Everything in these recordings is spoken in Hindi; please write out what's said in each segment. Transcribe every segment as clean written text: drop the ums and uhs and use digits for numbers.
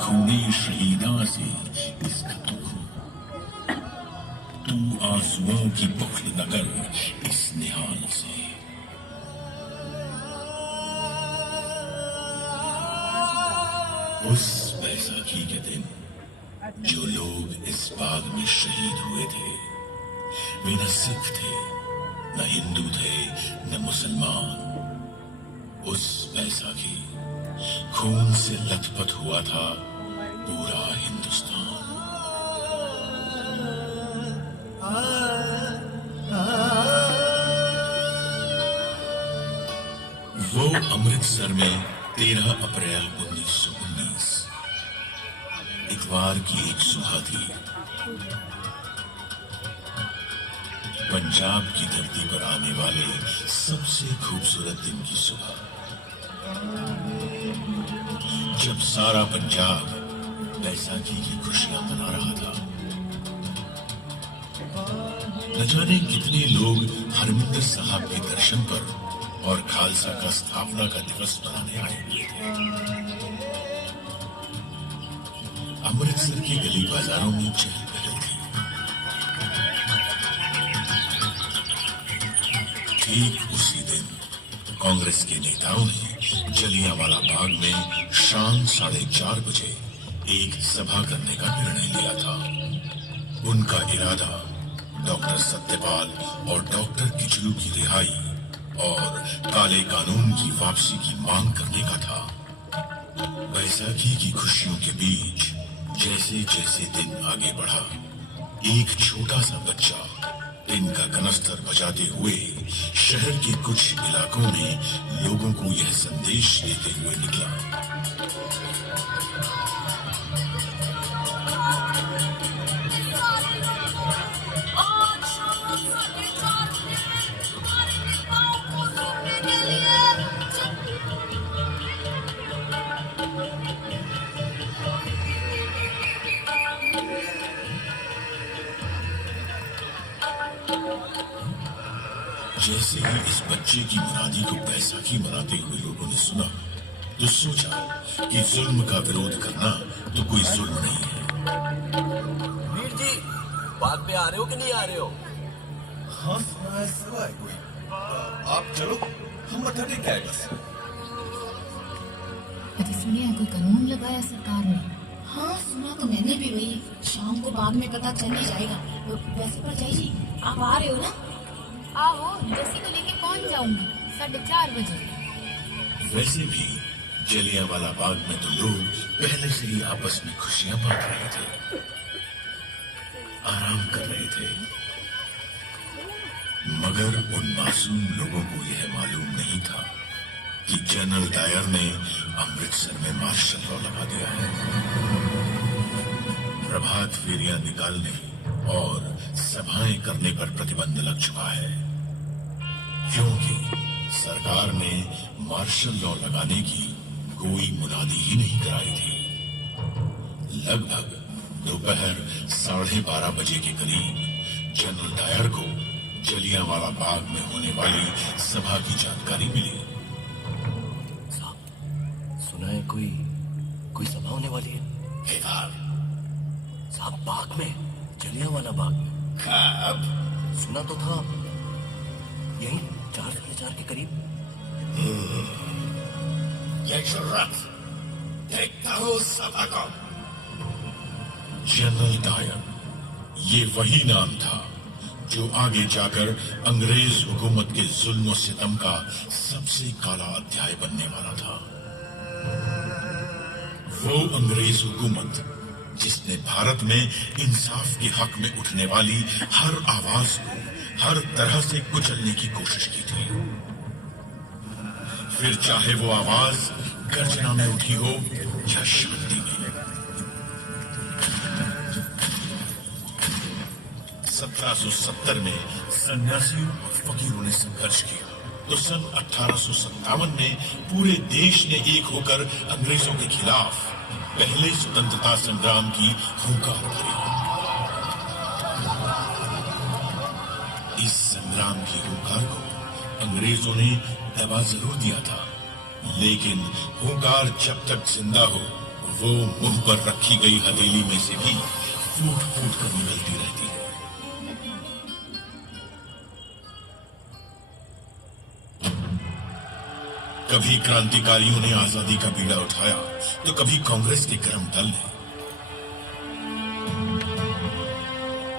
खूनी शहीदा से इसका दुख हो। तू आंसुओं की बुखल न कर इस निहाल से। उस बैसाखी के दिन जो लोग इस बाग में शहीद हुए थे, वे न सिख थे, न हिंदू थे, न मुसलमान। उस बैसाखी खून से लथपथ हुआ था पूरा हिंदुस्तान। वो अमृतसर में 13 अप्रैल 1919 इतवार की एक सुबह थी। पंजाब की धरती पर आने वाले सबसे खूबसूरत दिन की सुबह, जब सारा पंजाब बैसाखी की खुशियां मना रहा था। न जाने कितने लोग हरमिंदर साहब के दर्शन पर और खालसा का स्थापना का दिवस मनाने आए हुए थे। अमृतसर की गली बाजारों में चहल पहल थी। ठीक उसी दिन कांग्रेस के नेताओं ने जलियांवाला बाग में शाम 4:30 बजे एक सभा करने का निर्णय लिया था। उनका इरादा डॉक्टर सत्यपाल और डॉक्टर किचलू की रिहाई और काले कानून की वापसी की मांग करने का था। बैसाखी की खुशियों के बीच जैसे जैसे दिन आगे बढ़ा, एक छोटा सा बच्चा दिन का गनस्तर बजाते हुए शहर के कुछ इलाकों में लोगों को यह संदेश देते हुए निकला। जैसे ही इस बच्चे की मुनादी को बैसाखी मनाते हुए लोगों ने सुना, तो सोचा कि जुल्म का विरोध करना तो कोई जुल्म नहीं है। वीर जी, बाग में आ रहे हो कि नहीं आ रहे हो? हाँ, सुना है सवा है कोई। आप चलो, हम मत्था टेक के आएगा। सुनिए कोई कानून लगाया सरकार ने। हाँ सुना तो मैंने भी वही। शाम को बाग में पता चल ही जाएगा। वैसे पर जी आप आ रहे हो ना? आओ, जैसी को लेके पहुंच जाऊंगी 4:30 बजे। वैसे भी जलियांवाला बाग में तो लोग पहले से ही आपस में खुशियां बांट रहे थे, आराम कर रहे थे। मगर उन मासूम लोगों को यह मालूम नहीं था कि जनरल डायर ने अमृतसर में मार्शल लॉ लगा दिया है। प्रभात फेरियां निकालने और सभाएं करने पर प्रतिबंध लग चुका है, क्योंकि सरकार ने मार्शल लॉ लगाने की कोई मुनादी ही नहीं कराई थी। लगभग दोपहर 12:30 बजे के करीब जनरल डायर को जलियांवाला बाग में होने वाली सभा की जानकारी मिली। सुना है कोई सभा होने वाली है। साहब, बाग में, जलियांवाला बाग में। कब? सुना तो था यही 4:30 के करीब। ये जुर्रत, देखता हूँ सभा को। जनरल डायर, ये वही नाम था जो आगे जाकर अंग्रेज हुकूमत के जुल्म और सितम का सबसे काला अध्याय बनने वाला था। वो अंग्रेज हुकूमत जिसने भारत में इंसाफ के हक में उठने वाली हर आवाज को हर तरह से कुचलने की कोशिश की थी। फिर चाहे वो आवाज गर्जना में उठी हो या शांति में। 1770 में सन्यासियों और फकीरों ने संघर्ष किया, तो सन 1857 में पूरे देश ने एक होकर अंग्रेजों के खिलाफ पहले स्वतंत्रता संग्राम की हुंकार भरी। इस संग्राम की हुंकार को अंग्रेजों ने दबा जरूर दिया था, लेकिन हुंकार जब तक जिंदा हो वो मुंह पर रखी गई हथेली में से भी फूट फूट कर निकलती रहती है। कभी क्रांतिकारियों ने आजादी का बीड़ा उठाया तो कभी कांग्रेस के कर्म दल ने।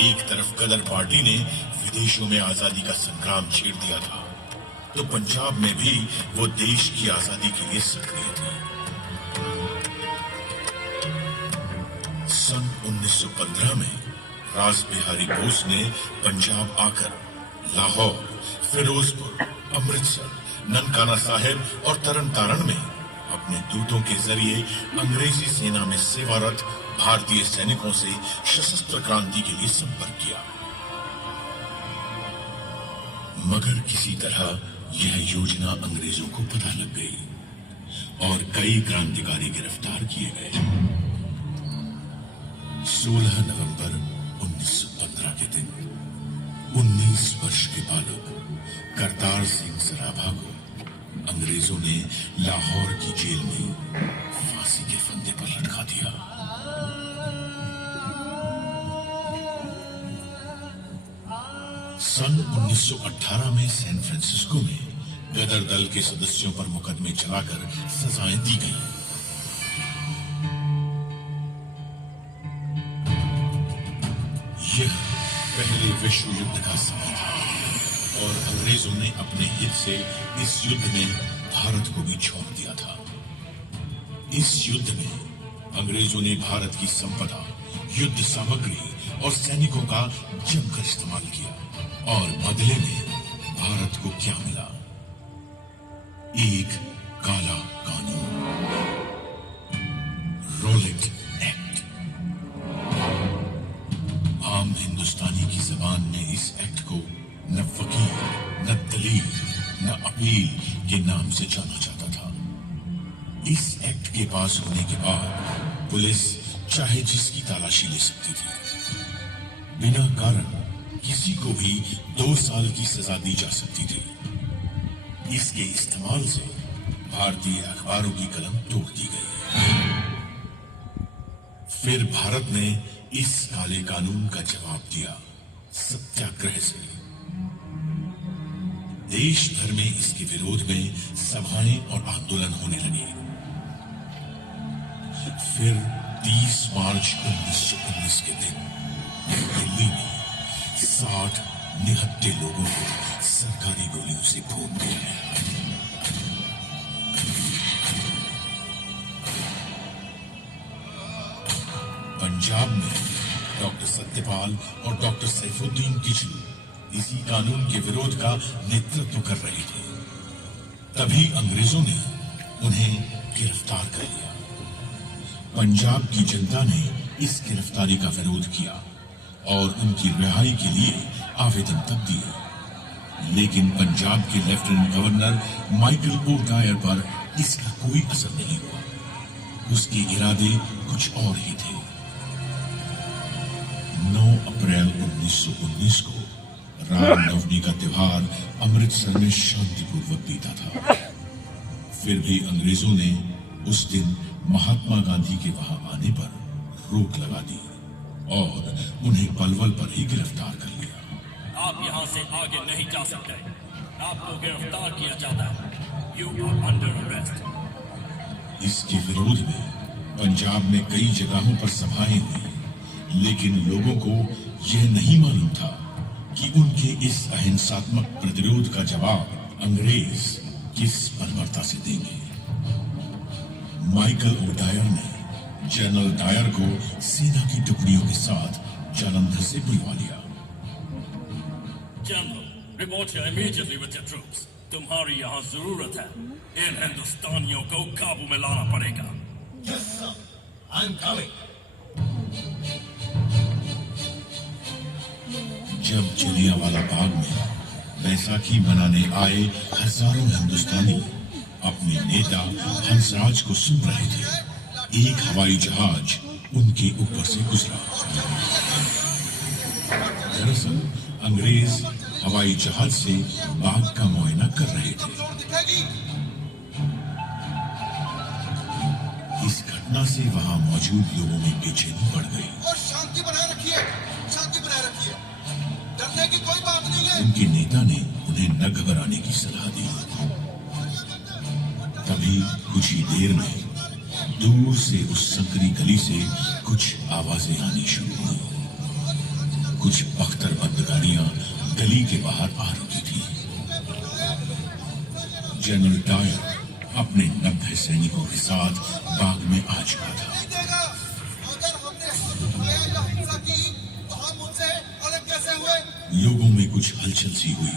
एक तरफ गदर पार्टी ने विदेशों में आजादी का संग्राम छेड़ दिया था, तो पंजाब में भी वो देश की आजादी के लिए सक्रिय थे। सन 1915 में रास बिहारी बोस ने पंजाब आकर लाहौर, फिरोजपुर, अमृतसर, ननकाना साहिब और तरन तारण में अपने दूतों के जरिए अंग्रेजी सेना में सेवारत भारतीय सैनिकों से सशस्त्र क्रांति के लिए संपर्क किया। मगर किसी तरह यह योजना अंग्रेजों को पता लग गई और कई क्रांतिकारी गिरफ्तार किए गए। 16 नवंबर 1915 के दिन 19 वर्ष के बालक करतार सिंह सराभा को अंग्रेजों ने लाहौर की जेल में फांसी के फंदे पर लटका दिया। सन 1918 में सैन फ्रांसिस्को में गदर दल के सदस्यों पर मुकदमे चलाकर सजाएं दी गईं। यह पहले विश्व युद्ध का समय था और अंग्रेजों ने अपने हित से इस युद्ध में भारत को भी छोड़ दिया था। इस युद्ध में अंग्रेजों ने भारत की संपदा, युद्ध सामग्री और सैनिकों का जमकर इस्तेमाल किया और बदले में भारत को क्या मिला? एक काला कानून, रोलेट एक्ट। आम हिंदुस्तानी की जबान में इस एक्ट को न वकील, न दलील, न अपील के नाम से जाना जाता था। इस एक्ट के पास होने के बाद पुलिस चाहे जिसकी तलाशी ले सकती थी। बिना कारण किसी को भी 2 साल की सजा दी जा सकती थी। इसके इस्तेमाल से भारतीय अखबारों की कलम तोड़ दी गई। फिर भारत ने इस काले कानून का जवाब दिया सत्याग्रह से। देश भर में इसके विरोध में सभाएं और आंदोलन होने लगे। फिर 30 मार्च 1919 के दिन दिल्ली में 60 निहत्थे लोगों को सरकारी गोलियों से भून दिया गया। पंजाब में डॉक्टर सत्यपाल और डॉक्टर सैफुद्दीन किचलू इसी कानून के विरोध का नेतृत्व कर रहे थे। तभी अंग्रेजों ने उन्हें गिरफ्तार कर लिया। पंजाब की जनता ने इस गिरफ्तारी का विरोध किया और उनकी रिहाई के लिए आवेदन तक दिए, लेकिन पंजाब के लेफ्टिनेंट गवर्नर माइकल ओडायर पर इसका कोई असर नहीं हुआ। उसके इरादे कुछ और ही थे। 9 अप्रैल 1919 को रामनवमी का त्योहार अमृतसर में शांतिपूर्वक बीता था। फिर भी अंग्रेजों ने उस दिन महात्मा गांधी के वहां आने पर रोक लगा दी और उन्हें पलवल पर ही गिरफ्तार कर लिया। आप यहाँ से आगे नहीं जा सकते। आपको गिरफ्तार किया जाता है। You are under arrest। इसके विरोध में पंजाब में कई जगहों पर सभाएं हुई, लेकिन लोगों को यह नहीं मालूम था कि उनके इस अहिंसात्मक प्रतिरोध का जवाब अंग्रेज किस बर्बरता से देंगे। माइकल ओडायर ने जनरल डायर को सेना की टुकड़ियों के साथ जालंधर से बुलवा लिया। General, report here immediately with your troops। तुम्हारी यहाँ जरूरत है। इन हिंदुस्तानियों को काबू में लाना पड़ेगा। Yes, sir. I'm coming. जब जलियांवाला बाग में बैसाखी मनाने आए हजारों हिंदुस्तानी अपने नेता हंसराज को सुन रहे थे, एक हवाई जहाज उनके ऊपर से गुजरा। दरअसल अंग्रेज हवाई जहाज से बाग का मुआयना कर रहे थे। इस घटना घटना से वहां मौजूद लोगों में बेचैनी बढ़ गई। और शांति बनाए रखिए, शांति बनाए रखिए, डरने की कोई बात नहीं है। उनके नेता ने उन्हें न घबराने की सलाह दी। तभी कुछ ही देर में दूर से उस संकरी गली से कुछ आवाजें आनी शुरू हुई। कुछ बख्तरबंद गाड़ियां गली के बाहर आ रुकी थी। जनरल डायर अपने 90 सैनिकों के साथ बाग में आ चुका था। नहीं देगा। अगर हमने या हिंसा की तो हम उनसे अलग कैसे हुए? लोगों में कुछ हलचल सी हुई,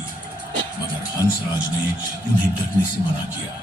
मगर हंसराज ने उन्हें डरने से मना किया।